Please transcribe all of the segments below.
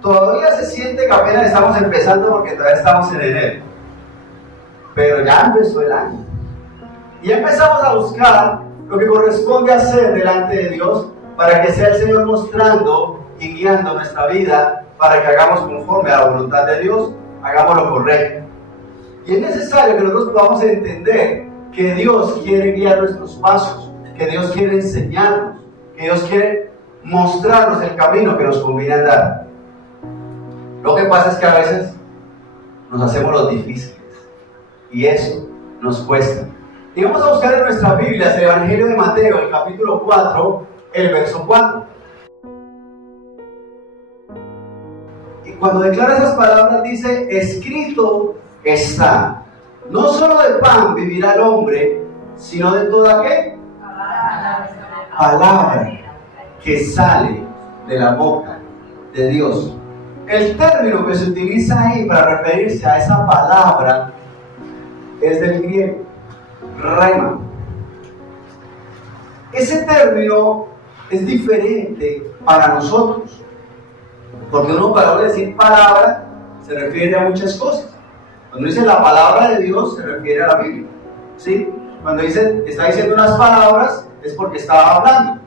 Todavía se siente que apenas estamos empezando porque todavía estamos en enero. Pero ya empezó el año. Y empezamos a buscar lo que corresponde hacer delante de Dios para que sea el Señor mostrando y guiando nuestra vida para que hagamos conforme a la voluntad de Dios, hagamos lo correcto. Y es necesario que nosotros podamos entender que Dios quiere guiar nuestros pasos, que Dios quiere enseñarnos, que Dios quiere mostrarnos el camino que nos conviene andar. Lo que pasa es que a veces nos hacemos los difíciles y eso nos cuesta. Y vamos a buscar en nuestras Biblias el Evangelio de Mateo, el capítulo 4, el verso 4. Y cuando declara esas palabras dice, escrito está, no solo de pan vivirá el hombre, sino de toda ¿qué? Palabra que sale de la boca de Dios. El término que se utiliza ahí para referirse a esa palabra es del griego, rema. Ese término es diferente para nosotros, porque uno para decir palabra se refiere a muchas cosas. Cuando dice la palabra de Dios se refiere a la Biblia, ¿sí? Cuando dice, está diciendo unas palabras es porque estaba hablando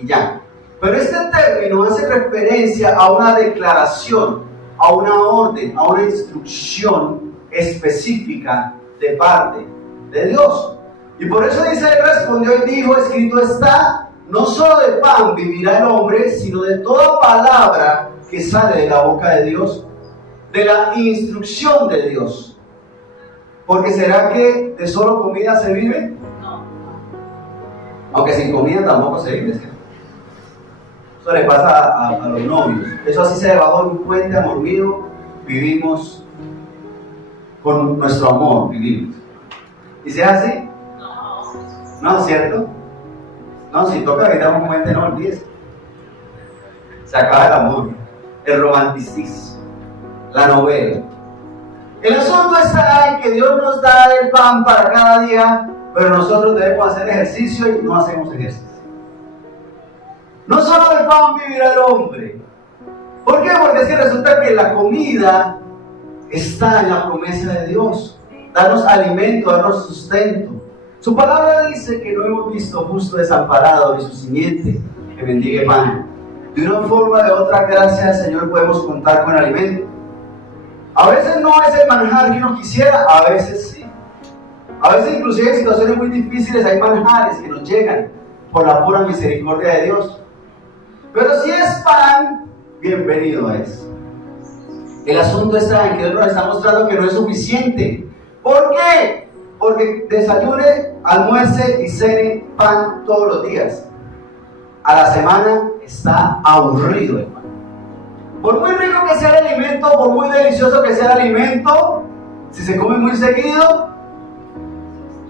y ya. Pero este término hace referencia a una declaración, a una orden, a una instrucción específica de parte de Dios. Y por eso dice, él respondió y dijo, escrito está, no solo de pan vivirá el hombre, sino de toda palabra que sale de la boca de Dios, de la instrucción de Dios. Porque ¿será que de solo comida se vive? No. Aunque sin comida tampoco se vive, ¿cierto? Eso le pasa a los novios. Eso así se debajo de un puente, amor mío, vivimos con nuestro amor, vivimos. ¿Y si es así? No, ¿cierto? No, si toca evitar un puente, no olvides. Se acaba el amor, el romanticismo, la novela. El asunto está en que Dios nos da el pan para cada día, pero nosotros debemos hacer ejercicio y no hacemos ejercicio. No solo del pan vivirá el hombre. ¿Por qué? Porque es que resulta que la comida está en la promesa de Dios. Darnos alimento, darnos sustento. Su palabra dice que no hemos visto justo desamparado ni su simiente que mendigue pan. De una forma o de otra, gracias al Señor podemos contar con alimento. A veces no es el manjar que uno quisiera, a veces sí. A veces inclusive en situaciones muy difíciles hay manjares que nos llegan por la pura misericordia de Dios. Pero si es pan, bienvenido es. El asunto está en que Dios nos está mostrando que no es suficiente. ¿Por qué? Porque desayune, almuerce y cene pan todos los días. A la semana está aburrido el pan. Por muy rico que sea el alimento, por muy delicioso que sea el alimento, si se come muy seguido,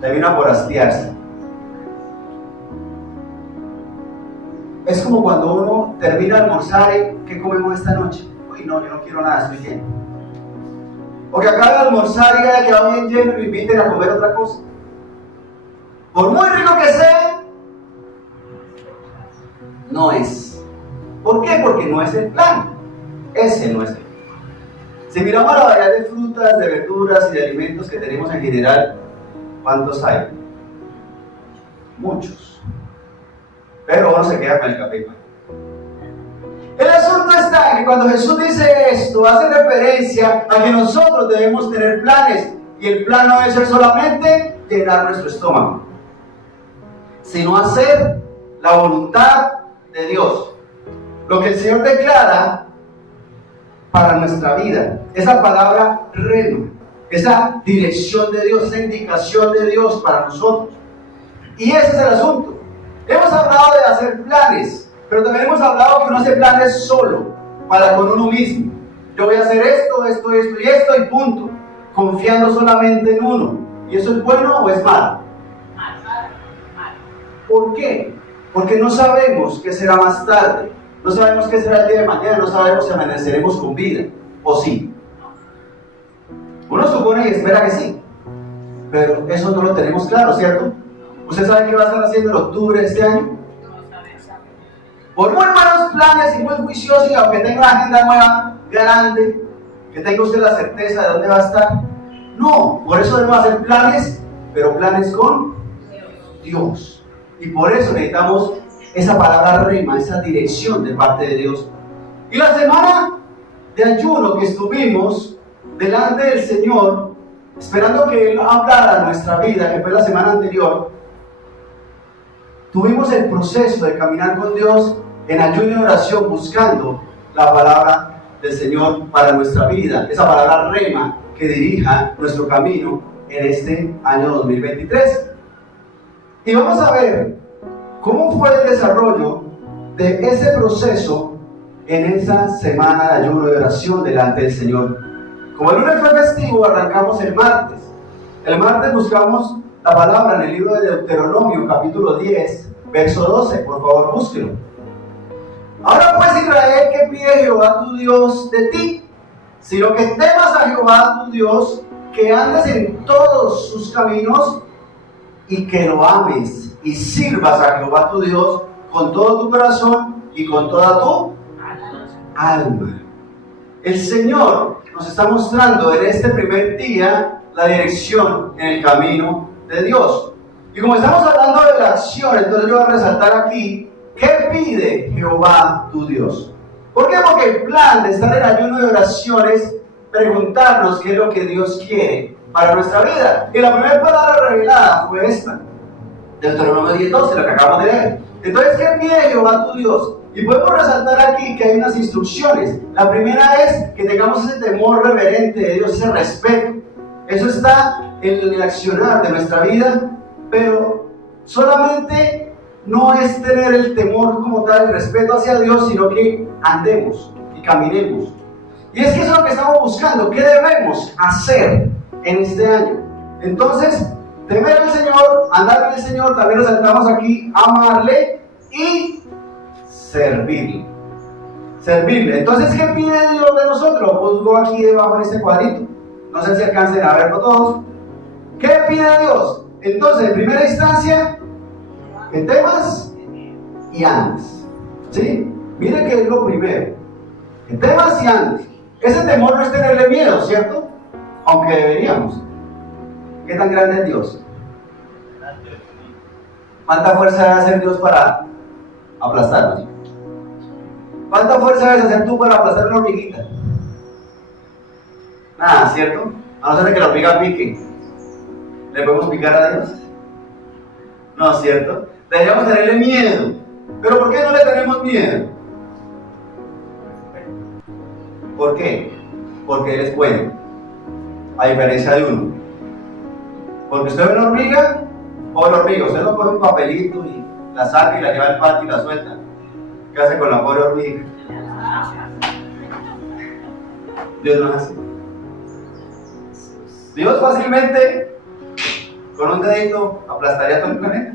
termina por hastiarse. Es como cuando uno termina de almorzar y ¿qué comemos esta noche? Uy, no, yo no quiero nada, estoy lleno. O que acabe de almorzar y haya quedado bien lleno y me inviten a comer otra cosa. Por muy rico que sea, no es. ¿Por qué? Porque no es el plan. Ese no es el plan. Si miramos la variedad de frutas, de verduras y de alimentos que tenemos en general, ¿cuántos hay? Muchos. Pero uno se queda con el café. El asunto está en que cuando Jesús dice esto, hace referencia a que nosotros debemos tener planes. Y el plan no debe ser solamente llenar nuestro estómago, sino hacer la voluntad de Dios. Lo que el Señor declara para nuestra vida. Esa palabra rema, esa dirección de Dios, esa indicación de Dios para nosotros. Y ese es el asunto. Hemos hablado de hacer planes, pero también hemos hablado que uno hace planes solo, para con uno mismo. Yo voy a hacer esto, esto, esto y esto y punto. Confiando solamente en uno. ¿Y eso es bueno o es malo? ¿Por qué? Porque no sabemos qué será más tarde. No sabemos qué será el día de mañana. No sabemos si amaneceremos con vida. ¿O sí? Uno supone y espera que sí. Pero eso no lo tenemos claro, ¿cierto? ¿Usted sabe qué va a estar haciendo en octubre de este año? por muy buenos planes y muy juiciosos, y aunque tenga una agenda nueva, grande, que tenga usted la certeza de dónde va a estar. No, por eso debemos hacer planes, pero planes con Dios. Y por eso necesitamos esa palabra rema, esa dirección de parte de Dios. Y la semana de ayuno que estuvimos delante del Señor, esperando que Él hablara a nuestra vida, que fue la semana anterior, tuvimos el proceso de caminar con Dios en ayuno y oración, buscando la palabra del Señor para nuestra vida, esa palabra rema que dirija nuestro camino en este año 2023. Y vamos a ver cómo fue el desarrollo de ese proceso en esa semana de ayuno y oración delante del Señor. Como el lunes fue festivo, arrancamos el martes. El martes buscamos la palabra en el libro de Deuteronomio, capítulo 10, verso 12. Por favor, búsquelo. Ahora pues, Israel, ¿qué pide Jehová tu Dios de ti? Sino que temas a Jehová tu Dios, que andes en todos sus caminos y que lo ames y sirvas a Jehová tu Dios con todo tu corazón y con toda tu alma. El Señor nos está mostrando en este primer día la dirección en el camino de Dios. Y como estamos hablando de la acción, entonces yo voy a resaltar aquí, ¿qué pide Jehová tu Dios? ¿Por qué? Porque el plan de estar en ayuno de oración es preguntarnos qué es lo que Dios quiere para nuestra vida. Y la primera palabra revelada fue esta, Deuteronomio 10:12, lo que acabamos de leer. Entonces, ¿qué pide Jehová tu Dios? Y podemos resaltar aquí que hay unas instrucciones. La primera es que tengamos ese temor reverente de Dios, ese respeto. Eso está en el accionar de nuestra vida, pero solamente no es tener el temor como tal, el respeto hacia Dios, sino que andemos y caminemos. Y es que eso es lo que estamos buscando. ¿Qué debemos hacer en este año? Entonces, temer al Señor, andar en el Señor, también resaltamos aquí, amarle y servirle. Servirle. Entonces, ¿qué pide Dios de nosotros? Busco aquí debajo en este cuadrito. No sé si alcancen a verlo todos. ¿Qué pide Dios? Entonces, en primera instancia, que temas y andes. ¿Sí? Mire que es lo primero. Que temas y andes. Ese temor no es tenerle miedo, ¿cierto? Aunque deberíamos. ¿Qué tan grande es Dios? ¿Cuánta fuerza debe hacer Dios para aplastarnos? ¿Cuánta fuerza debes hacer tú para aplastar una hormiguita? Nada, ¿cierto? A no ser de que la hormiga pique. ¿Le podemos picar a Dios? No, ¿cierto? Deberíamos tenerle miedo. ¿Pero por qué no le tenemos miedo? ¿Por qué? Porque Él es bueno, a diferencia de uno. Porque usted ve una hormiga, o la hormiga, usted no coge un papelito y la saca y la lleva al patio y la suelta. ¿Qué hace con la pobre hormiga? Dios no es así. Dios fácilmente, con un dedito, aplastaría todo el planeta.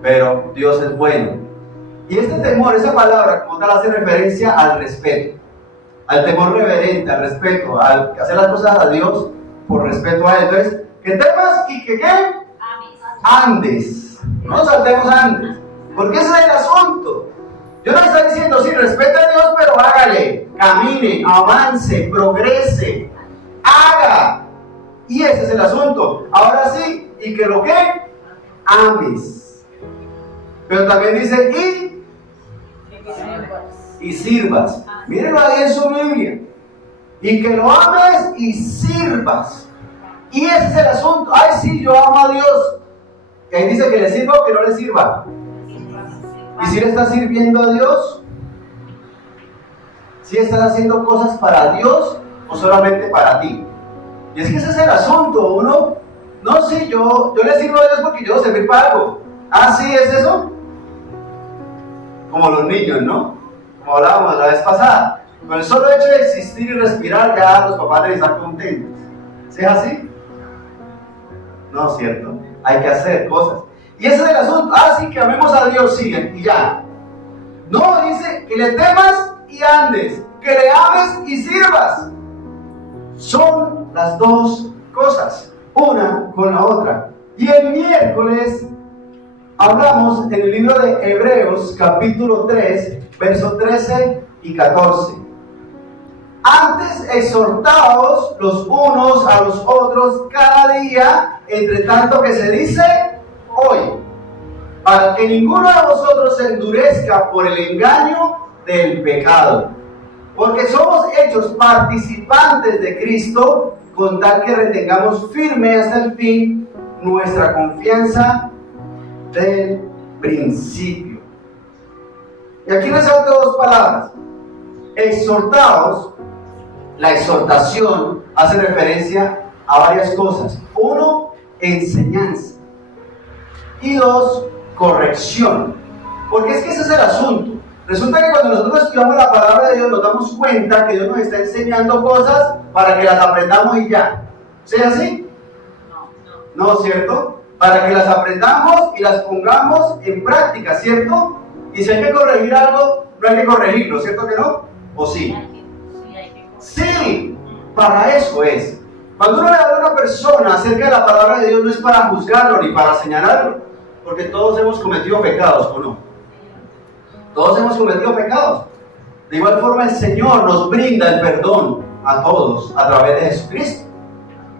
Pero Dios es bueno. Y este temor, esa palabra como tal, hace referencia al respeto, al temor reverente, al respeto, al hacer las cosas a Dios por respeto a Él. Entonces, que temas y que ¿qué? Andes. No saltemos andes. Porque ese es el asunto. Dios nos está diciendo, sí, respete a Dios, pero hágale, camine, avance, progrese, haga. Y ese es el asunto. Ahora sí, y que lo que ames. Pero también dice, y sirvas. Mírenlo ahí en su Biblia. Y que lo ames y sirvas. Y ese es el asunto. Ay, sí, yo amo a Dios. Y ahí dice que le sirva o que no le sirva. ¿Y si le estás sirviendo a Dios? ¿Si estás haciendo cosas para Dios o solamente para ti? Y es que ese es el asunto. Uno, no, sí, yo le sirvo a Dios porque yo debo servir para algo. Ah, sí, ¿es eso? Como los niños, ¿no? Como hablábamos la vez pasada. Con el solo hecho de existir y respirar, ya los papás deben estar contentos. ¿Sí es así? No, ¿cierto? Hay que hacer cosas. Y ese es el asunto. Ah, sí, que amemos a Dios, sí, y ya. No, dice que le temas y andes, que le ames y sirvas. Son las dos cosas, una con la otra. Y el miércoles hablamos en el libro de Hebreos, capítulo 3, versos 13 y 14. Antes exhortaos los unos a los otros cada día, entre tanto que se dice hoy, para que ninguno de vosotros se endurezca por el engaño del pecado. Porque somos hechos participantes de Cristo, con tal que retengamos firme hasta el fin nuestra confianza del principio. Y aquí resalto dos palabras. Exhortaos. La exhortación hace referencia a varias cosas. Uno, enseñanza. Y dos, corrección. Porque es que ese es el asunto. Resulta que cuando nosotros estudiamos la palabra de Dios nos damos cuenta que Dios nos está enseñando cosas para que las aprendamos y ya. ¿Sí así? No, ¿cierto? Para que las aprendamos y las pongamos en práctica, ¿cierto? Y si hay que corregir algo, no hay que corregirlo, ¿cierto que no? ¿O sí? Sí, para eso es. Cuando uno le habla a una persona acerca de la palabra de Dios, no es para juzgarlo ni para señalarlo, porque todos hemos cometido pecados, ¿o no? Todos hemos cometido pecados. De igual forma, el Señor nos brinda el perdón a todos a través de Jesucristo.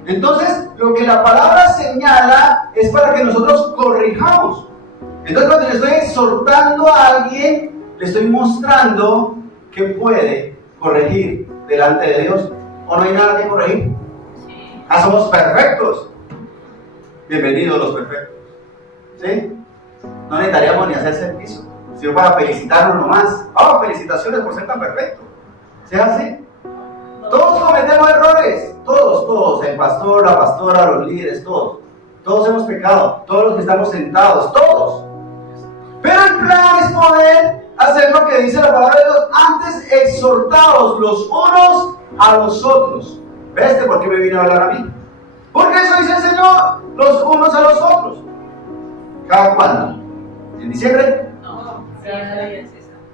Entonces, lo que la palabra señala es para que nosotros corrijamos. Entonces, cuando le estoy exhortando a alguien, le estoy mostrando que puede corregir delante de Dios. ¿O no hay nada que corregir? Ah, somos perfectos. Bienvenidos los perfectos. ¿Sí? No necesitaríamos ni hacer servicio, sino para felicitarnos nomás. Oh, felicitaciones por ser tan perfecto. ¿Sí así? Todos cometemos errores. Todos. El pastor, la pastora, los líderes, todos. Todos hemos pecado. Todos los que estamos sentados, todos. Pero el plan es poder hacer lo que dice la palabra de Dios. Antes exhortaos los unos a los otros. ¿Ves por qué me vino a hablar a mí? Porque eso dice el Señor, los unos a los otros. ¿Cada cuándo? ¿En diciembre? No,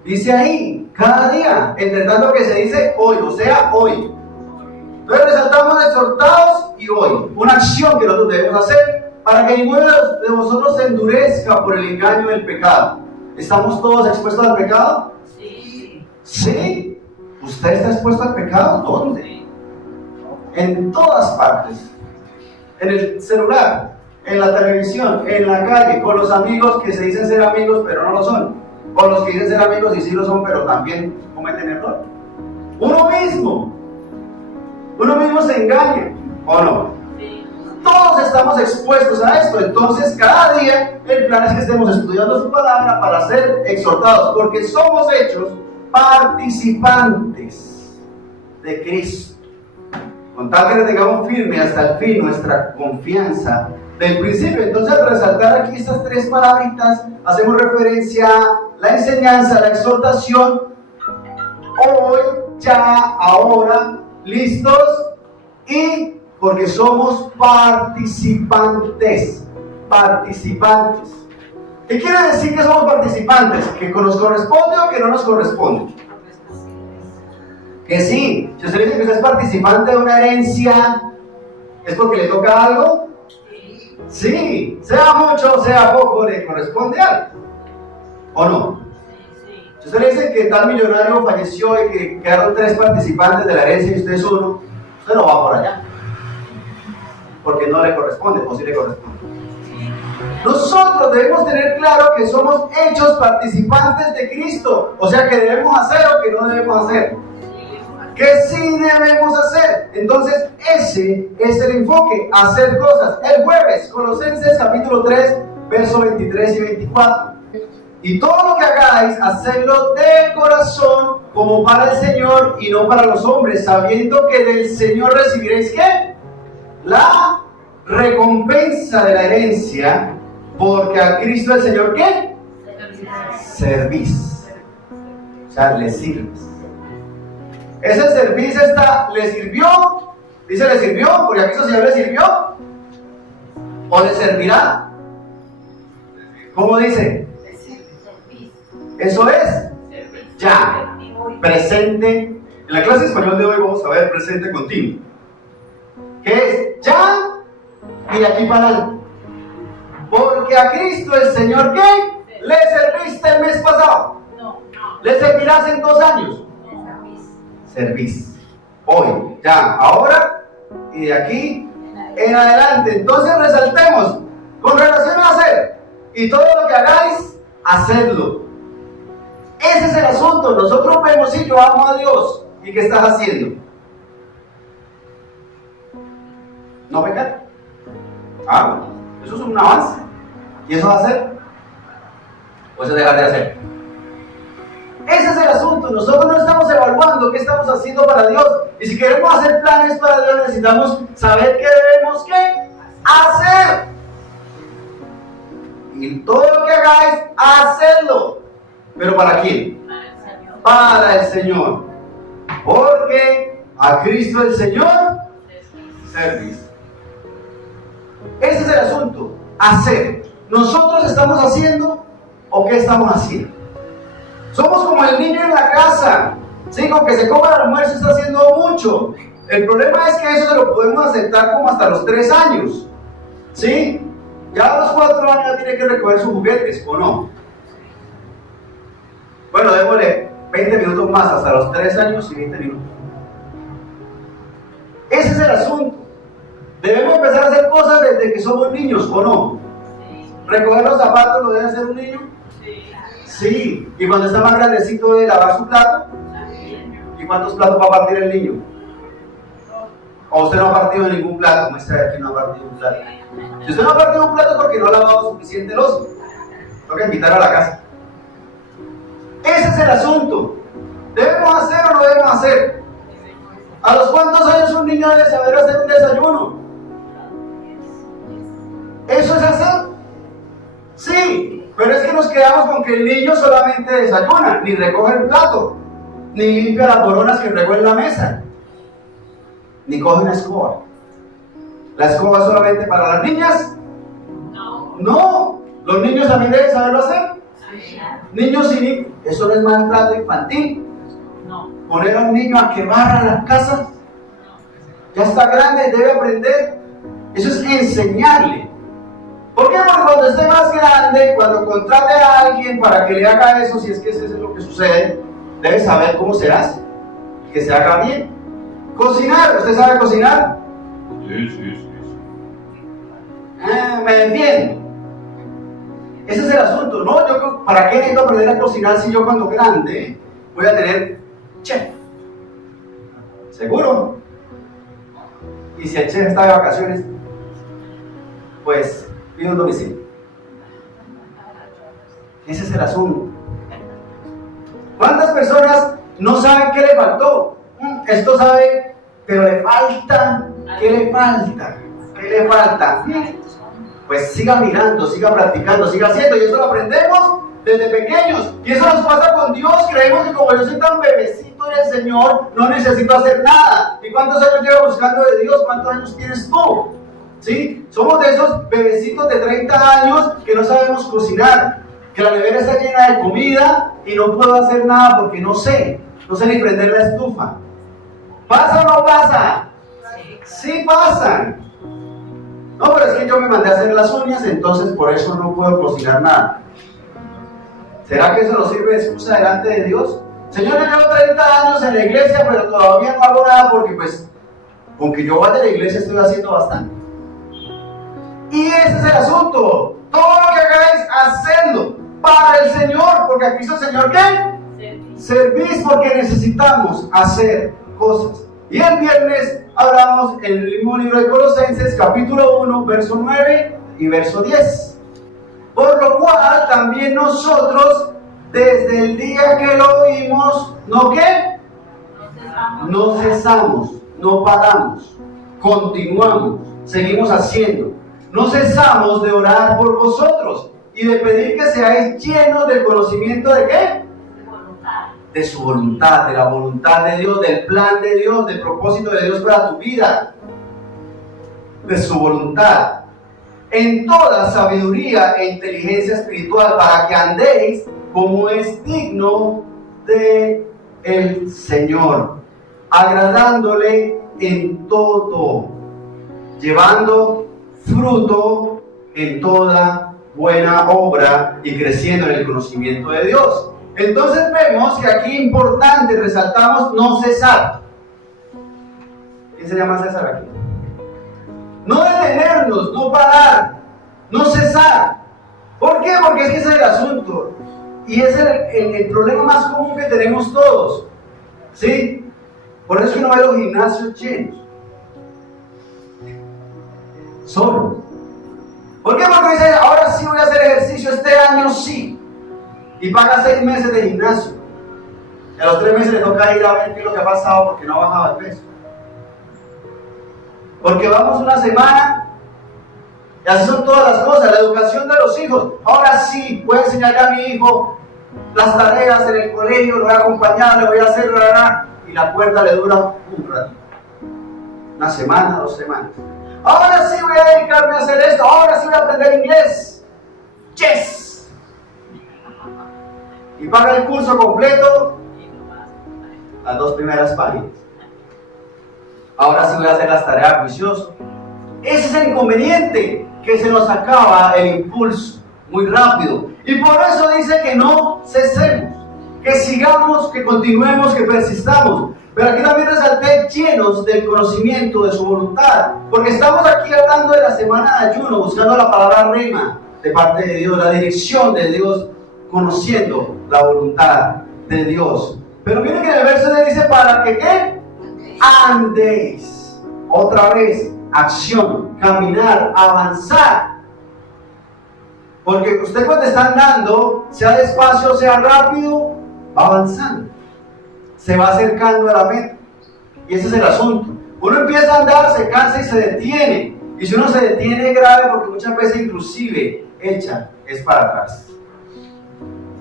dice ahí, cada día, entre tanto que se dice hoy, o sea, hoy. Entonces resaltamos exhortados y hoy, una acción que nosotros debemos hacer para que ninguno de vosotros se endurezca por el engaño del pecado. ¿Estamos todos expuestos al pecado? Sí. ¿Sí? ¿Usted está expuesto al pecado? ¿Dónde? En todas partes. En el celular, en la televisión, en la calle, con los amigos que se dicen ser amigos pero no lo son, con los que dicen ser amigos y sí lo son pero también cometen error. Uno mismo se engaña, ¿o no? Sí. Todos estamos expuestos a esto. Entonces cada día el plan es que estemos estudiando su palabra para ser exhortados, porque somos hechos participantes de Cristo, con tal que retengamos firme hasta el fin nuestra confianza del principio. Entonces, al resaltar aquí estas tres palabritas, hacemos referencia a la enseñanza, la exhortación, hoy, ya, ahora, listos, y porque somos participantes. ¿Qué quiere decir que somos participantes? ¿Que nos corresponde o que no nos corresponde? Que sí. Si usted dice que usted es participante de una herencia, ¿es porque le toca algo? Sí, sea mucho o sea poco, le corresponde algo. ¿O no? Si usted le dice que tal millonario falleció y que quedaron 3 participantes de la herencia y usted es uno, usted no va por allá. Porque no le corresponde, o sí le corresponde. Nosotros debemos tener claro que somos hechos participantes de Cristo. O sea, que debemos hacer o que no debemos hacer. Que sí debemos hacer. Entonces ese es el enfoque, hacer cosas. El jueves, Colosenses capítulo 3, versos 23 y 24. Y todo lo que hagáis, hacedlo de corazón, como para el Señor y no para los hombres, sabiendo que del Señor recibiréis ¿qué? La recompensa de la herencia, porque a Cristo el Señor ¿qué? Servís. O sea, le sirves. Ese servicio le sirvió, dice le sirvió, porque a Cristo el Señor le sirvió, o le servirá. ¿Cómo dice? Eso es ya, presente. En la clase de español de hoy vamos a ver presente continuo, que es ya y de aquí para adelante. Porque a Cristo el Señor, ¿qué? ¿Le serviste el mes pasado? No. ¿Le servirás en 2 años? Servís. Hoy, ya, ahora y de aquí en adelante. Entonces resaltemos con relación a hacer. Y todo lo que hagáis, hacedlo. Ese es el asunto. Nosotros vemos si yo amo a Dios. ¿Y qué estás haciendo? No pecar. Bueno, eso es un avance. ¿Y eso va a hacer? ¿O eso dejar de hacer? Ese es el asunto. Nosotros no estamos evaluando qué estamos haciendo para Dios. Y si queremos hacer planes para Dios, necesitamos saber qué debemos ¿qué? Hacer. Y todo lo que hagáis, hacedlo. ¿Pero para quién? Para el Señor. Porque a Cristo el Señor servís. Ese es el asunto. Hacer. ¿Nosotros estamos haciendo o qué estamos haciendo? Somos como el niño en la casa. Sí, con que se coma el almuerzo está haciendo mucho. El problema es que eso se lo podemos aceptar como hasta los 3 años. ¿Sí? Ya a los 4 años ya tiene que recoger sus juguetes, ¿o no? Bueno, démosle 20 minutos más, hasta los 3 años y 20 minutos. Ese es el asunto. Debemos empezar a hacer cosas desde que somos niños, ¿o no? ¿Recoger los zapatos lo debe hacer un niño? Sí. ¿Y cuando está más grandecito de lavar su plato? ¿Y cuántos platos va a partir el niño? ¿O usted no ha partido ningún plato? Muestra aquí, no ha partido un plato. Si usted no ha partido un plato es porque no ha lavado suficiente loza. Toca invitar a la casa. Ese es el asunto. ¿Debemos hacer o no debemos hacer? ¿A los cuántos años un niño debe saber hacer un desayuno? ¿Eso es hacer? Sí, pero es que nos quedamos con que el niño solamente desayuna, ni recoge el plato, ni limpia las boronas que regó en la mesa, ni coge una escoba. ¿La escoba es solamente para las niñas? No, los niños también deben saberlo hacer. Niños sin... Eso no es maltrato infantil. Poner a un niño a que barra la casa. Ya está grande, debe aprender. Eso es enseñarle. ¿Por qué? Porque cuando esté más grande, cuando contrate a alguien para que le haga eso, si es que eso es lo que sucede, debe saber cómo se hace, que se haga bien. Cocinar, ¿usted sabe cocinar? Sí. Me defiendo. Ese es el asunto, ¿no? Yo, ¿para qué necesito aprender a cocinar si yo cuando grande voy a tener chef? ¿Seguro? Y si el chef está de vacaciones, pues pide un domicilio. Ese es el asunto. ¿Cuántas personas no saben qué le faltó? Esto sabe, pero le falta. ¿Qué le falta? ¿Qué le falta? Pues siga mirando, siga practicando, siga haciendo. Y eso lo aprendemos desde pequeños. Y eso nos pasa con Dios. Creemos que como yo soy tan bebecito del Señor, no necesito hacer nada. ¿Y cuántos años llevo buscando de Dios? ¿Cuántos años tienes tú? ¿Sí? Somos de esos bebecitos de 30 años que no sabemos cocinar, que la nevera está llena de comida y no puedo hacer nada porque no sé ni prender la estufa. ¿Pasa o no pasa? Sí pasan. No, pero es que yo me mandé a hacer las uñas, entonces por eso no puedo cocinar nada. ¿Será que eso nos sirve de excusa delante de Dios? Señor, yo llevo 30 años en la iglesia, pero todavía no hago nada porque pues, aunque yo vaya a la iglesia estoy haciendo bastante. Y ese es el asunto. Todo lo que hagáis, hacedlo para el Señor, porque aquí hizo el Señor ¿qué? Servís, porque necesitamos hacer cosas. Y el viernes hablamos en el mismo libro de Colosenses, capítulo 1, verso 9 y verso 10. Por lo cual también nosotros, desde el día que lo oímos, ¿no qué? No cesamos, no paramos, continuamos, seguimos haciendo. No cesamos de orar por vosotros y de pedir que seáis llenos del conocimiento de ¿qué? De su voluntad, de la voluntad de Dios, del plan de Dios, del propósito de Dios para tu vida, de su voluntad, en toda sabiduría e inteligencia espiritual, para que andéis como es digno de el Señor, agradándole en todo, llevando fruto en toda buena obra y creciendo en el conocimiento de Dios. Entonces vemos que aquí importante, resaltamos no cesar. ¿Quién se llama César aquí? No detenernos, no parar, no cesar. ¿Por qué? Porque es que ese es el asunto. Y ese es el problema más común que tenemos todos. ¿Sí? Por eso es que uno ve los gimnasios llenos. Solos. ¿Por qué? Porque dice, ahora sí voy a hacer ejercicio, este año sí. Y paga 6 meses de gimnasio. Y a los 3 meses le toca ir a ver qué es lo que ha pasado porque no ha bajado el peso. Porque vamos una semana y así son todas las cosas. La educación de los hijos. Ahora sí, voy a enseñarle a mi hijo las tareas en el colegio, lo voy a acompañar, le voy a hacer, y la cuerda le dura un ratito. Una semana, 2 semanas. Ahora sí voy a dedicarme a hacer esto, ahora sí voy a aprender inglés. ¡Yes! Y paga el curso completo, las 2 primeras páginas. Ahora sí voy a hacer las tareas juicioso. Ese es el inconveniente, que se nos acaba el impulso muy rápido. Y por eso dice que no cesemos, que sigamos, que continuemos, que persistamos. Pero aquí también resalté llenos del conocimiento de su voluntad, porque estamos aquí hablando de la semana de ayuno, buscando la palabra rema de parte de Dios, la dirección de Dios, conociendo la voluntad de Dios. Pero miren que en el verso le dice, ¿para que qué? Andéis. Otra vez, acción, caminar, avanzar. Porque usted cuando está andando, sea despacio, sea rápido, va avanzando. Se va acercando a la meta. Y ese es el asunto. Uno empieza a andar, se cansa y se detiene. Y si uno se detiene es grave porque muchas veces inclusive echa es para atrás.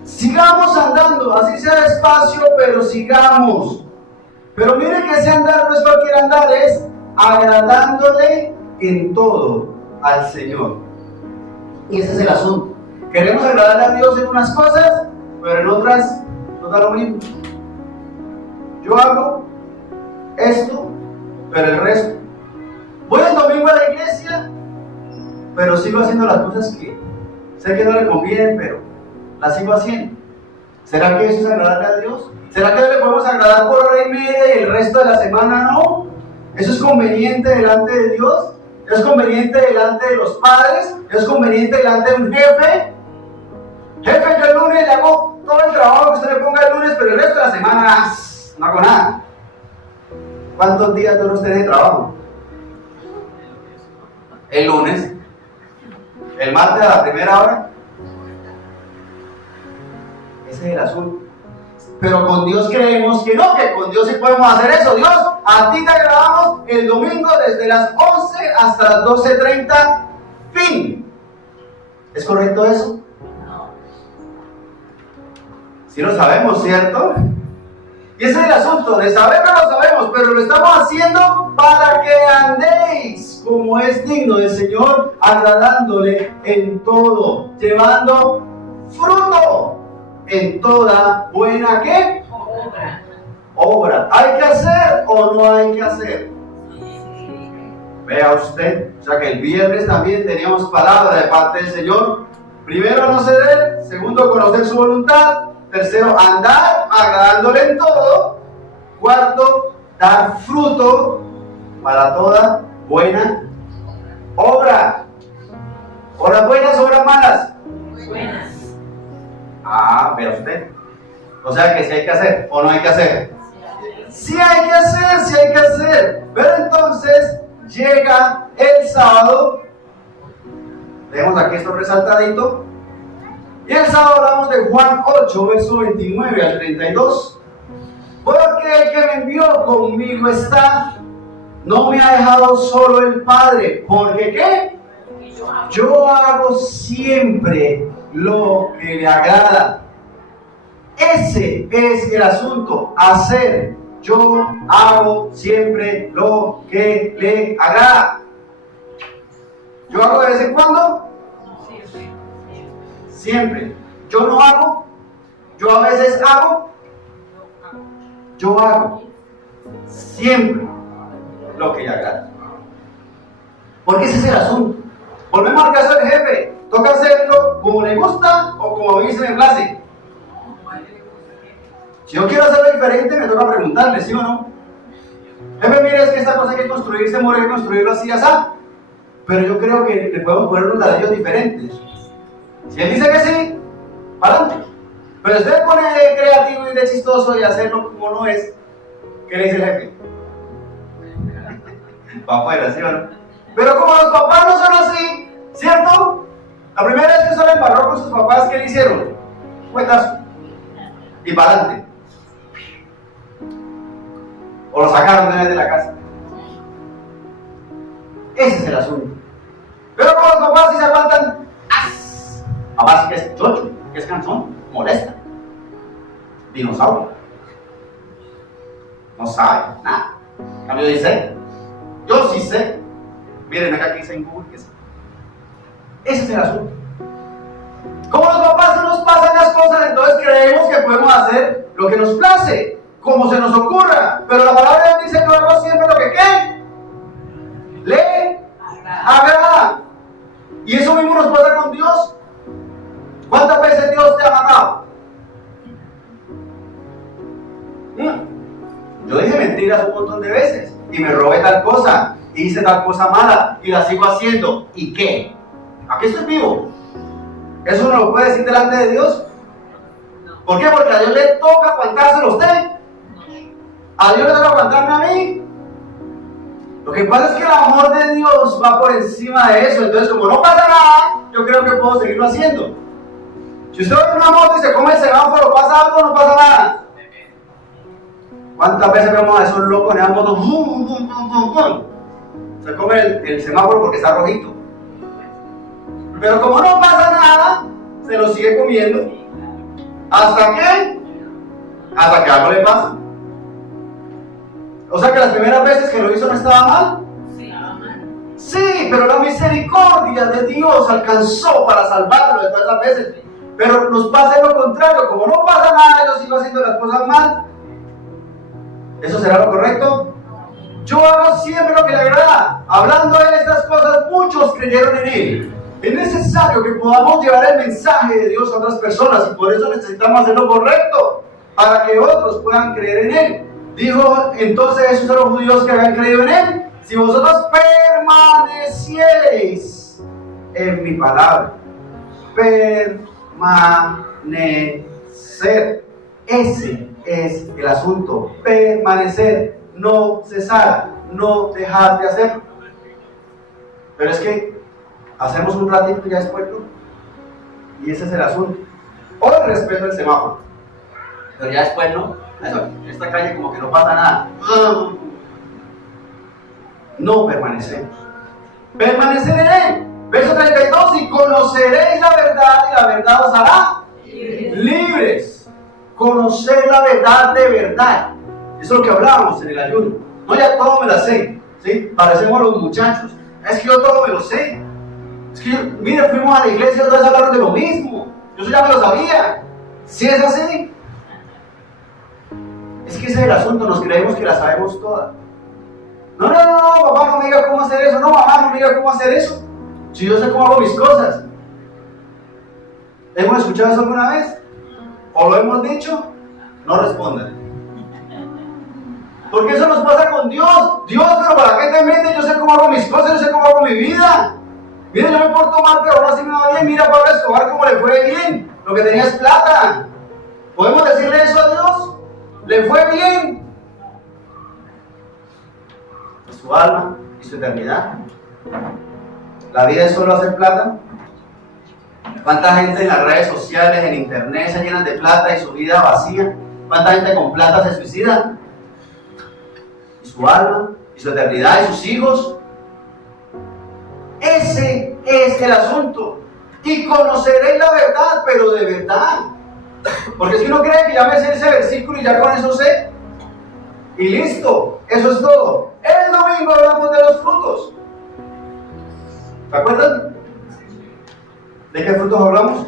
Sigamos andando, así sea despacio, pero sigamos. Pero mire que ese andar no es cualquier andar, es agradándole en todo al Señor. Y ese es el asunto. Queremos agradarle a Dios en unas cosas, pero en otras nos da lo mismo. Yo hago esto, pero el resto. Voy el domingo a la iglesia, pero sigo haciendo las cosas que sé que no le convienen, pero las sigo haciendo. ¿Será que eso es agradarle a Dios? ¿Será que no le podemos agradar por hora y media y el resto de la semana no? ¿Eso es conveniente delante de Dios? ¿Es conveniente delante de los padres? ¿Es conveniente delante de un jefe? Jefe, yo el lunes le hago todo el trabajo que usted me ponga el lunes, pero el resto de la semana no hago nada. ¿Cuántos días dura usted de trabajo? El lunes. El martes a la primera hora. Ese es el asunto. Pero con Dios creemos que no, que con Dios sí podemos hacer eso. Dios, a ti te agradamos el domingo desde las 11 hasta las 12:30, fin. ¿Es correcto eso? No. Sí lo sabemos, ¿cierto? Y ese es el asunto, de saberlo lo sabemos, pero lo estamos haciendo para que andéis como es digno del Señor, agradándole en todo, llevando fruto en toda buena ¿qué? Obra. ¿Hay que hacer o no hay que hacer? Vea usted, o sea que el viernes también teníamos palabra de parte del Señor. Primero, no ceder. Segundo, conocer su voluntad. Tercero, andar agradándole en todo. Cuarto, dar fruto para toda buena obra. ¿Obras buenas o obras malas? Buenas. Ah, vea usted. O sea que si hay que hacer o no hay que hacer. Sí hay que hacer, sí hay que hacer. Pero entonces llega el sábado. Vemos aquí esto resaltadito. Y el sábado hablamos de Juan 8, verso 29 al 32. Porque el que me envió conmigo está, no me ha dejado solo el Padre. ¿Porque qué? Yo hago siempre lo que le agrada. Ese es el asunto, hacer. Yo hago siempre lo que le agrada. ¿Yo hago de vez en cuando? Siempre. Yo no hago. Yo a veces hago. Yo hago siempre lo que le agrada. Porque ese es el asunto. Volvemos al caso del jefe. ¿Toca hacerlo como le gusta o como a mí se me place? Si yo quiero hacerlo diferente, me toca preguntarle, ¿sí o no? Jefe, mire, es que esta cosa hay que construirse, hay que construirlo así, así. Pero yo creo que le podemos poner unos ladrillos diferentes. Si él dice que sí, para adelante. Pero si usted pone de creativo y de chistoso y hacerlo como no es, ¿qué le dice el jefe? Para afuera, ¿sí o no? Pero como los papás no son así, ¿cierto? La primera vez que se le embarró con sus papás, ¿qué le hicieron? Cuetazo. Y para adelante. O lo sacaron de una vez de la casa. Ese es el asunto. Pero como los papás sí se aguantan, papá sí que es chocho, que es cansón, molesta. Dinosaurio. No sabe nada. En cambio dice, yo sí sé. Miren acá que dice en Google que sí. Ese es el asunto. Como los papás no nos pasan las cosas, entonces creemos que podemos hacer lo que nos place, como se nos ocurra. Pero la palabra de Dios dice que hagamos siempre lo que ¿qué? Le agrada. Y eso mismo nos pasa con Dios. ¿Cuántas veces Dios te ha matado? Yo dije mentiras un montón de veces y me robé tal cosa, y hice tal cosa mala y la sigo haciendo. ¿Y qué? Aquí estoy vivo. ¿Eso no lo puede decir delante de Dios? ¿Por qué? Porque a Dios le toca aguantárselo a usted. A Dios le toca aguantarme a mí. Lo que pasa es que el amor de Dios va por encima de eso. Entonces, como no pasa nada, yo creo que puedo seguirlo haciendo. Si usted ve una moto y se come el semáforo, ¿pasa algo o no pasa nada? ¿Cuántas veces vemos a esos locos en esa moto? Se come el semáforo porque está rojito. Pero como no pasa nada, se lo sigue comiendo. ¿Hasta qué? Hasta que algo le pasa. O sea que las primeras veces que lo hizo no estaba mal. Sí, pero la misericordia de Dios alcanzó para salvarlo de todas las veces. Pero nos pasa lo contrario, como no pasa nada, yo sigo haciendo las cosas mal. ¿Eso será lo correcto? Yo hago siempre lo que le agrada. Hablando de estas cosas, muchos creyeron en él. Es necesario que podamos llevar el mensaje de Dios a otras personas y por eso necesitamos hacer lo correcto, para que otros puedan creer en él. Dijo entonces Jesús a los judíos que habían creído en él: si vosotros permaneciereis en mi palabra. Permanecer. Ese es el asunto. Permanecer. No cesar. No dejar de hacerlo. Pero es que hacemos un ratito y ya después no. Y ese es el asunto. Hoy respeto el semáforo, pero ya después no. En esta calle como que no pasa nada. No permanecemos. Permanecer en él. Verso 32: y conoceréis la verdad y la verdad os hará libres. Conocer la verdad de verdad. Eso es lo que hablábamos en el ayuno. No, ya todo me la sé, ¿sí? Parecemos los muchachos. Es que yo todo me lo sé. Es que, mire, fuimos a la iglesia, otra vez hablaron de lo mismo. Yo ya me lo sabía. Si es así. Es que ese es el asunto, nos creemos que la sabemos todas. No, papá, no me diga cómo hacer eso. No, mamá, no me diga cómo hacer eso. Si yo sé cómo hago mis cosas. ¿Hemos escuchado eso alguna vez? ¿O lo hemos dicho? No respondan. Porque eso nos pasa con Dios. Dios, pero ¿para qué te metes? Yo sé cómo hago mis cosas, yo sé cómo hago mi vida. Mira, yo me porto mal, pero ahora sí me va bien. Mira a Pablo Escobar cómo le fue bien. Lo que tenía es plata. ¿Podemos decirle eso a Dios? ¿Le fue bien? Su alma y su eternidad. ¿La vida es solo hacer plata? ¿Cuánta gente en las redes sociales, en internet, se llenan de plata y su vida vacía? ¿Cuánta gente con plata se suicida? ¿Y su alma? ¿Y su eternidad? ¿Y sus hijos? Ese es el asunto. Y conoceréis la verdad, pero de verdad. Porque si uno cree que ya me sé ese versículo y ya con eso sé, y listo, eso es todo. El domingo hablamos de los frutos. ¿Se acuerdan? ¿De qué frutos hablamos?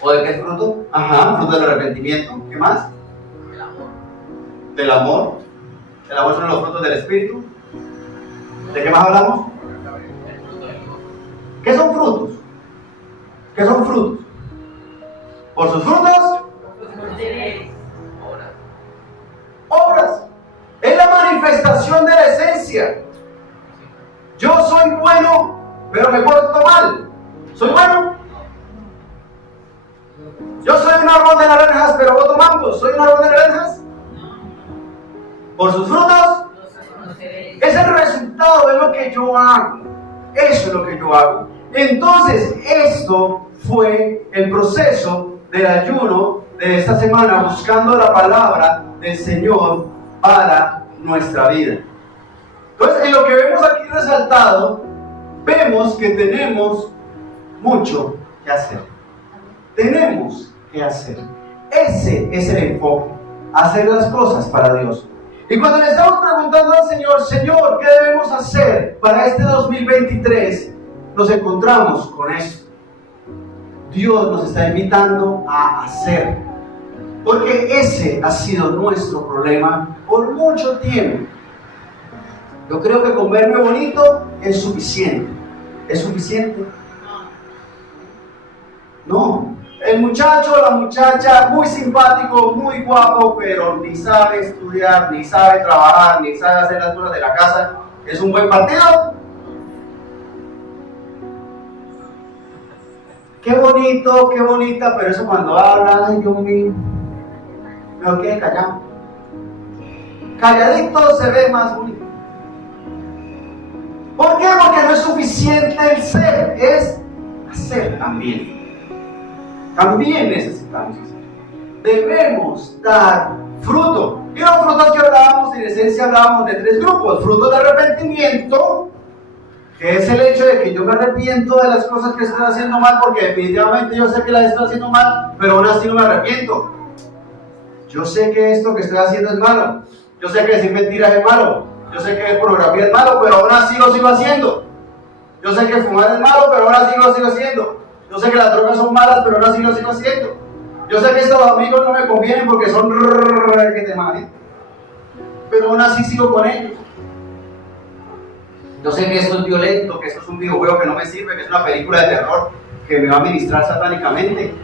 ¿O de qué fruto? Ajá, fruto del arrepentimiento. ¿Qué más? Del amor. El amor son los frutos del Espíritu. ¿De qué más hablamos? ¿Qué son frutos? ¿Qué son frutos? Por sus frutos, obras. Es la manifestación de la esencia. Yo soy bueno, pero me porto mal. ¿Soy bueno? Yo soy un árbol de naranjas, pero boto mangos. ¿Soy un árbol de naranjas? Por sus frutos, es el resultado de lo que yo hago. Eso es lo que yo hago. Entonces, esto fue el proceso del ayuno de esta semana, buscando la palabra del Señor para nuestra vida. Entonces, en lo que vemos aquí resaltado, vemos que tenemos mucho que hacer. Tenemos que hacer. Ese es el enfoque, hacer las cosas para Dios. Y cuando le estamos preguntando al Señor, Señor, ¿qué debemos hacer para este 2023? Nos encontramos con esto. Dios nos está invitando a hacer. Porque ese ha sido nuestro problema por mucho tiempo. Yo creo que con verme bonito es suficiente. ¿Es suficiente? No. El muchacho o la muchacha, muy simpático, muy guapo, pero ni sabe estudiar, ni sabe trabajar, ni sabe hacer las cosas de la casa. ¿Es un buen partido? Qué bonito, qué bonita, pero eso cuando habla, ay Dios mío, me quedé callado. Calladito se ve más bonito. ¿Por qué? Porque no es suficiente el ser, es hacer también. También necesitamos hacer. Debemos dar fruto. Y los frutos que hablábamos, en esencia hablábamos de 3 grupos. Frutos de arrepentimiento, que es el hecho de que yo me arrepiento de las cosas que estoy haciendo mal, porque definitivamente yo sé que las estoy haciendo mal, pero aún así no me arrepiento. Yo sé que esto que estoy haciendo es malo. Yo sé que decir mentiras es malo. Yo sé que pornografía es malo, pero aún así lo sigo haciendo. Yo sé que fumar es malo, pero aún así lo sigo haciendo. Yo sé que las drogas son malas, pero aún así lo sigo haciendo. Yo sé que estos amigos no me convienen porque son que te maten, pero aún así sigo con ellos. Yo sé que esto es violento, que esto es un videojuego que no me sirve, que es una película de terror que me va a ministrar satánicamente,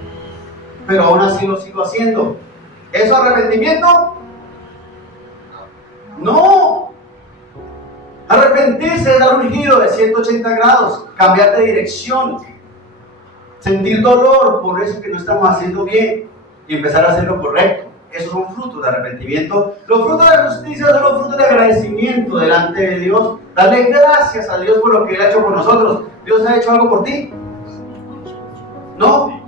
pero aún así lo sigo haciendo. ¿Eso arrepentimiento? No. Arrepentirse es dar un giro de 180 grados, cambiar de dirección, sentir dolor por eso que no estamos haciendo bien y empezar a hacer lo correcto. Esos son frutos de arrepentimiento. Los frutos de justicia son los frutos de agradecimiento delante de Dios. Darle gracias a Dios por lo que Él ha hecho por nosotros. ¿Dios ha hecho algo por ti? ¿No?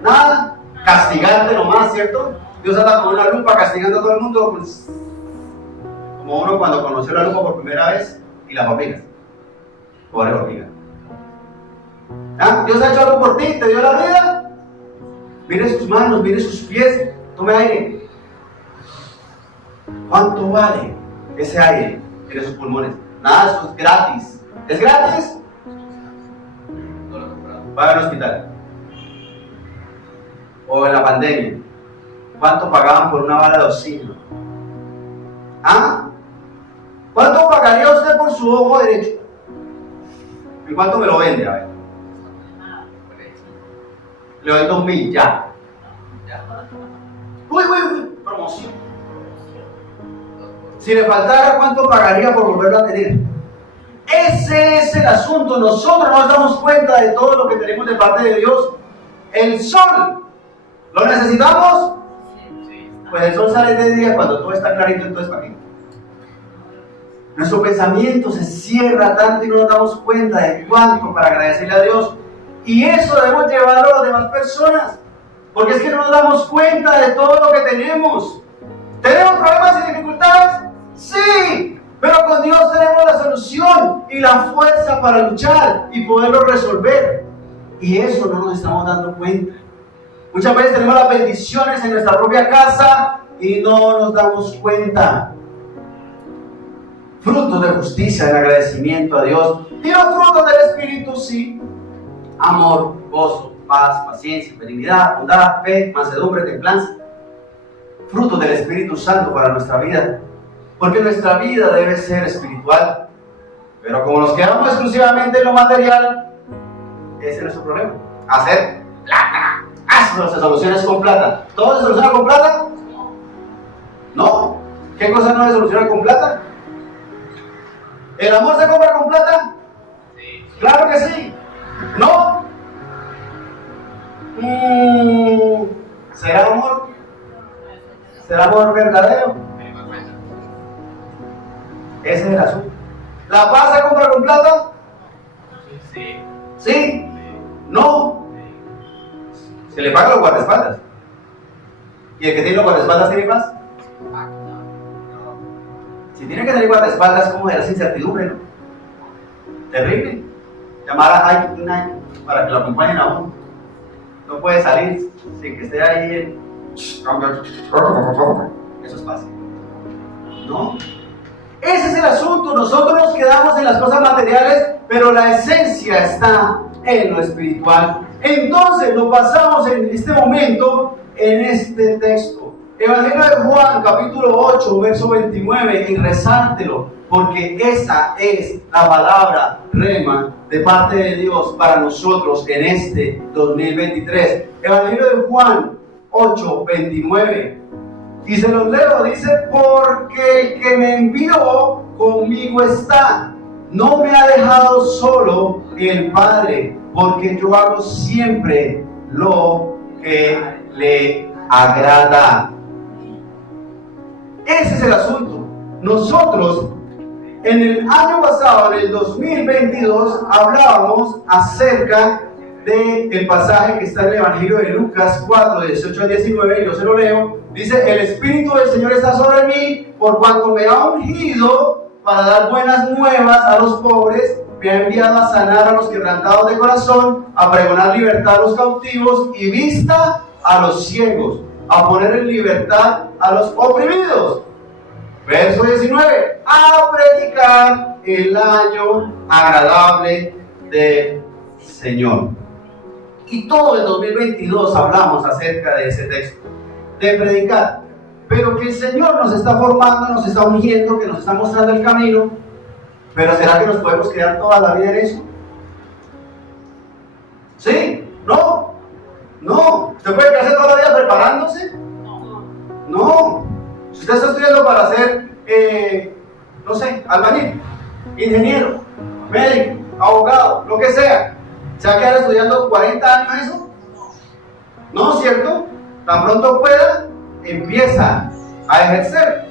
Nada. Castigarte nomás, ¿cierto? Dios anda con una lupa castigando a todo el mundo, pues, como uno cuando conoció la lupa por primera vez y las hormigas. Pobre hormiga. ¿Ah? Dios ha hecho algo por ti, te dio la vida. Mire sus manos, mire sus pies. Tome aire. ¿Cuánto vale ese aire en esos pulmones? Nada, eso es gratis. ¿Es gratis? No lo compramos. Paga en el hospital. O en la pandemia. ¿Cuánto pagaban por una bala de oxígeno? ¿Ah? ¿Cuánto pagaría usted por su ojo derecho? ¿Y cuánto me lo vende? A ver. Le doy 2.000, ya. Uy, promoción. Si le faltara, ¿cuánto pagaría por volverlo a tener? Ese es el asunto. Nosotros nos damos cuenta de todo lo que tenemos de parte de Dios. El sol, ¿lo necesitamos? Pues el sol sale de día cuando todo está clarito, entonces ¿para qué? Nuestro pensamiento se cierra tanto y no nos damos cuenta de cuánto para agradecerle a Dios. Y eso debemos llevarlo a las demás personas. Porque es que no nos damos cuenta de todo lo que tenemos. ¿Tenemos problemas y dificultades? Sí, pero con Dios tenemos la solución y la fuerza para luchar y poderlo resolver. Y eso no nos estamos dando cuenta. Muchas veces tenemos las bendiciones en nuestra propia casa y no nos damos cuenta. Frutos de justicia, de agradecimiento a Dios. Y los frutos del Espíritu, sí. Amor, gozo, paz, paciencia, benignidad, bondad, fe, mansedumbre, templanza. Frutos del Espíritu Santo para nuestra vida. Porque nuestra vida debe ser espiritual. Pero como nos quedamos exclusivamente en lo material, ese es nuestro problema. Hacer plata. Eso se soluciona con plata. ¿Todo se soluciona con plata? No. ¿Qué cosa no se soluciona con plata? ¿El amor se compra con plata? Sí. Claro que sí. ¿No? ¿Será amor? ¿Será amor verdadero? Ese es el asunto. ¿La paz se compra con plata? Sí. ¿Sí? ¿No? Se le paga los guardaespaldas. ¿Y el que tiene los guardaespaldas tiene paz? Si tiene que tener guardaespaldas, como de esa incertidumbre, ¿no? Terrible. Llamar a High para que lo acompañen a uno. No puede salir sin que esté ahí en... Eso es fácil. ¿No? Ese es el asunto. Nosotros nos quedamos en las cosas materiales, pero la esencia está en lo espiritual. Entonces nos pasamos en este momento en este texto. Evangelio de Juan, capítulo 8, verso 29, y resáltelo, porque esa es la palabra rema de parte de Dios para nosotros en este 2023. Evangelio de Juan 8, 29. Y se los leo, dice, porque el que me envió conmigo está. No me ha dejado solo el Padre, porque yo hago siempre lo que le agrada. Ese es el asunto. Nosotros, en el año pasado, en el 2022, hablábamos acerca del pasaje que está en el Evangelio de Lucas 4, 18 al 19, y yo se lo leo. Dice, el Espíritu del Señor está sobre mí, por cuanto me ha ungido para dar buenas nuevas a los pobres, me ha enviado a sanar a los quebrantados de corazón, a pregonar libertad a los cautivos y vista a los ciegos, a poner en libertad a los oprimidos. Verso 19, a predicar el año agradable del Señor. Y todo el 2022 hablamos acerca de ese texto, de predicar. Pero que el Señor nos está formando, nos está ungiendo, que nos está mostrando el camino. Pero ¿será que nos podemos quedar toda la vida en eso? ¿Sí? ¿No? No. ¿Usted puede quedarse toda la vida preparándose? No. Si usted está estudiando para ser, no sé, albañil, ingeniero, médico, abogado, lo que sea, ¿se va a quedar estudiando 40 años eso? No, ¿cierto? Tan pronto pueda, empieza a ejercer.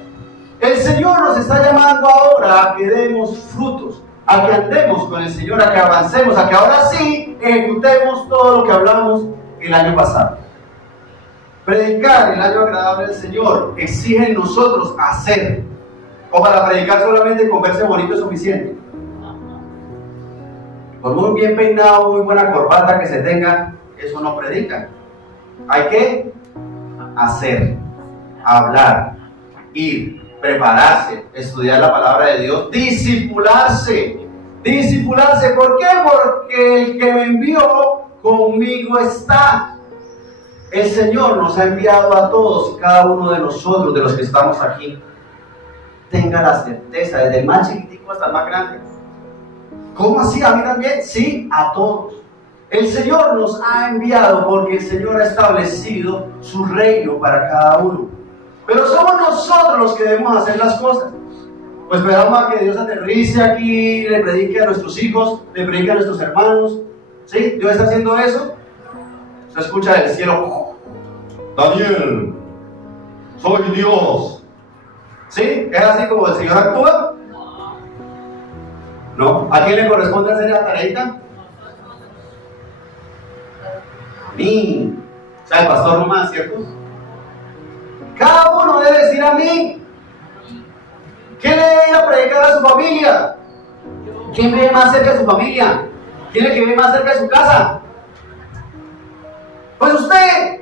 El Señor nos está llamando ahora a que demos frutos, a que andemos con el Señor, a que avancemos, a que ahora sí ejecutemos todo lo que hablamos el año pasado. Predicar el año agradable del Señor exige en nosotros hacer. O para predicar solamente con verse bonito es suficiente. Por muy bien peinado, muy buena corbata que se tenga, eso no predica. Hay que hacer, hablar, ir, prepararse, estudiar la palabra de Dios, discipularse. Discipularse, ¿por qué? Porque el que me envió conmigo está. El Señor nos ha enviado a todos y cada uno de nosotros, de los que estamos aquí. Tenga la certeza, desde el más chiquitico hasta el más grande. ¿Cómo así? ¿A mí también? Sí, a todos. El Señor nos ha enviado porque el Señor ha establecido su reino para cada uno. Pero somos nosotros los que debemos hacer las cosas. Pues esperamos a que Dios aterrice aquí, le predique a nuestros hijos, le predique a nuestros hermanos. ¿Sí? Dios está haciendo eso. Se escucha del cielo: Daniel, soy Dios. ¿Sí? ¿Es así como el Señor actúa? ¿No? ¿A quién le corresponde hacer la tareita? A mí. O sea, el pastor nomás, ¿cierto? Cada uno debe decir a mí. ¿Quién le debe ir a predicar a su familia? ¿Quién vive más cerca de su familia? ¿Quién es el que vive más cerca de su casa? Pues usted.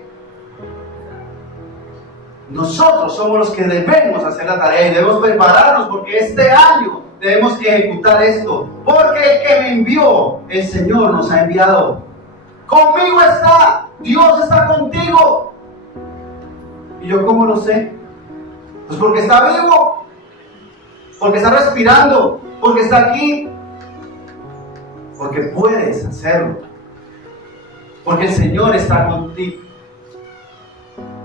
Nosotros somos los que debemos hacer la tarea y debemos prepararnos porque este año debemos ejecutar esto. Porque el que me envió, el Señor nos ha enviado. Conmigo está. Dios está contigo. ¿Y yo cómo lo sé? Pues porque está vivo. Porque está respirando. Porque está aquí. Porque puedes hacerlo. porque el Señor está contigo.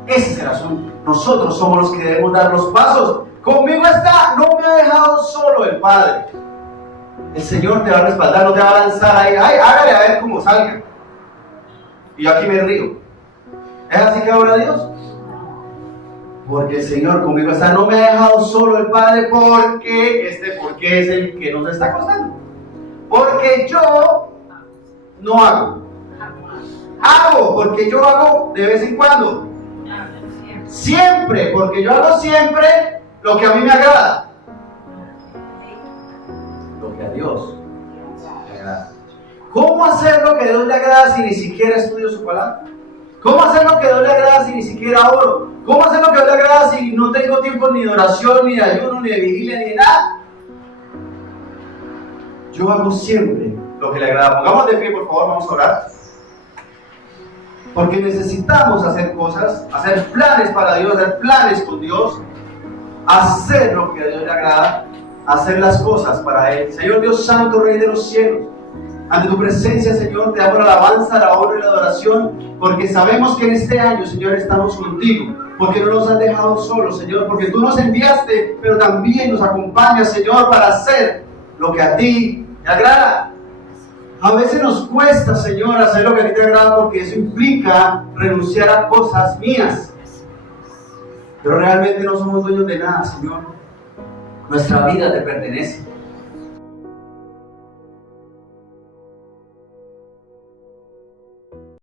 Ese es el asunto. Nosotros somos los que debemos dar los pasos. Conmigo está, no me ha dejado solo el Padre. El Señor te va a respaldar, no te va a lanzar ahí. Ay, hágale a ver cómo salga. Y yo aquí me río. ¿Es así que ahora Dios? Porque el Señor conmigo está, no me ha dejado solo el Padre, porque porque es el que nos está costando. Porque yo no hago. Hago, porque yo hago de vez en cuando. Siempre, porque yo hago siempre lo que a mí me agrada. Lo que a Dios le agrada. ¿Cómo hacer lo que a Dios le agrada si ni siquiera estudio su palabra? ¿Cómo hacer lo que a Dios le agrada si ni siquiera oro? ¿Cómo hacer lo que a Dios le agrada si no tengo tiempo ni de oración, ni de ayuno, ni de vigilia, ni de nada? Yo hago siempre lo que le agrada. Pongamos de pie, por favor, vamos a orar. Porque necesitamos hacer cosas, hacer planes para Dios, hacer planes con Dios, hacer lo que a Dios le agrada, hacer las cosas para Él. Señor Dios Santo, Rey de los cielos, ante tu presencia, Señor, te damos la alabanza, la honra y la adoración, porque sabemos que en este año, Señor, estamos contigo, porque no nos has dejado solos, Señor, porque tú nos enviaste, pero también nos acompañas, Señor, para hacer lo que a ti te agrada. A veces nos cuesta, Señor, hacer lo que a ti te agrada, porque eso implica renunciar a cosas mías. Pero realmente no somos dueños de nada, Señor. Nuestra vida te pertenece.